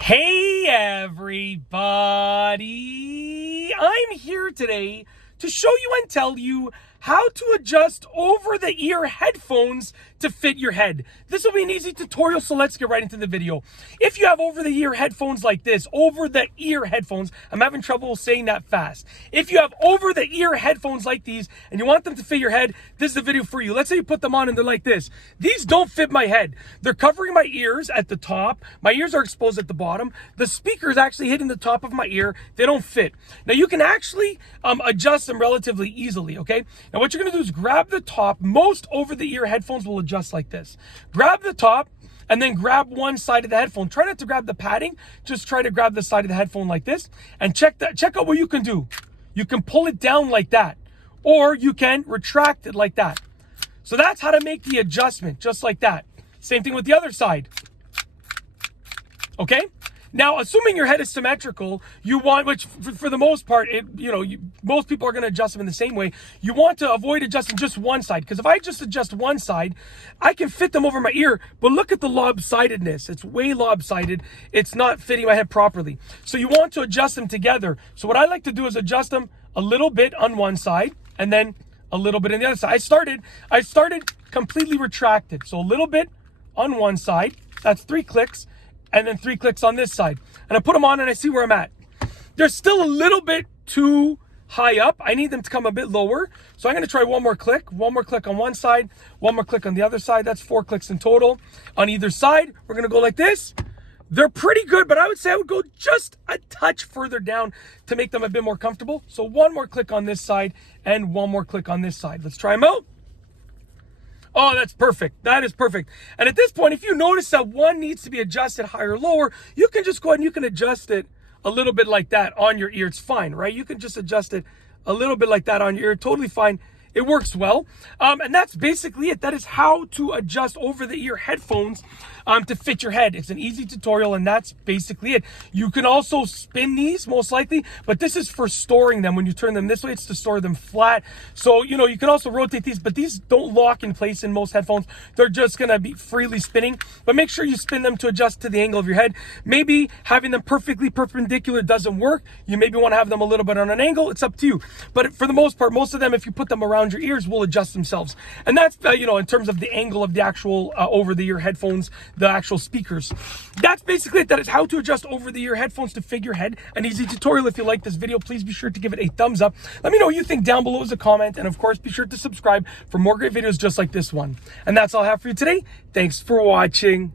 Hey everybody, I'm here today to show you and tell you how to adjust over-the-ear headphones to fit your head. This will be an easy tutorial, so let's get right into the video. If you have over-the-ear headphones like this, over-the-ear headphones, I'm having trouble saying that fast. If you have over-the-ear headphones like these and you want them to fit your head, this is the video for you. Let's say you put them on and they're like this. These don't fit my head. They're covering my ears at the top. My ears are exposed at the bottom. The speaker is actually hitting the top of my ear. They don't fit. Now you can actually adjust them relatively easily, okay? Now what you're gonna do is grab the top. Most over-the-ear headphones will adjust like this. Grab the top and then grab one side of the headphone. Try not to grab the padding. Just try to grab the side of the headphone like this and check out what you can do. You can pull it down like that, or you can retract it like that. So that's how to make the adjustment, just like that. Same thing with the other side. Okay? Now, assuming your head is symmetrical, you want, which for the most part, most people are going to adjust them in the same way. You want to avoid adjusting just one side, because if I just adjust one side, I can fit them over my ear, but look at the lopsidedness. It's way lopsided. It's not fitting my head properly. So you want to adjust them together. So what I like to do is adjust them a little bit on one side, and then a little bit on the other side. I started completely retracted. So a little bit on one side, that's 3 clicks. And then 3 clicks on this side. And I put them on and I see where I'm at. They're still a little bit too high up. I need them to come a bit lower. So I'm gonna try one more click on one side, one more click on the other side. That's 4 clicks in total. On either side, we're gonna go like this. They're pretty good, but I would say I would go just a touch further down to make them a bit more comfortable. So one more click on this side and one more click on this side. Let's try them out. Oh, that's perfect. That is perfect. And at this point, if you notice that one needs to be adjusted higher or lower, you can just go ahead and you can adjust it a little bit like that on your ear. It's fine, right? You can just adjust it a little bit like that on your ear. Totally fine. It works well. And that's basically it. That is how to adjust over-the-ear headphones to fit your head. It's an easy tutorial, and that's basically it. You can also spin these, most likely, but this is for storing them. When you turn them this way, it's to store them flat. So, you can also rotate these, but these don't lock in place in most headphones. They're just going to be freely spinning, but make sure you spin them to adjust to the angle of your head. Maybe having them perfectly perpendicular doesn't work. You maybe want to have them a little bit on an angle. It's up to you. But for the most part, most of them, if you put them around your ears, will adjust themselves. And that's, in terms of the angle of the actual over-the-ear headphones, the actual speakers. That's basically it. That is how to adjust over-the-ear headphones to fit your head. An easy tutorial. If you like this video, please be sure to give it a thumbs up. Let me know what you think down below as a comment. And of course, be sure to subscribe for more great videos just like this one. And that's all I have for you today. Thanks for watching.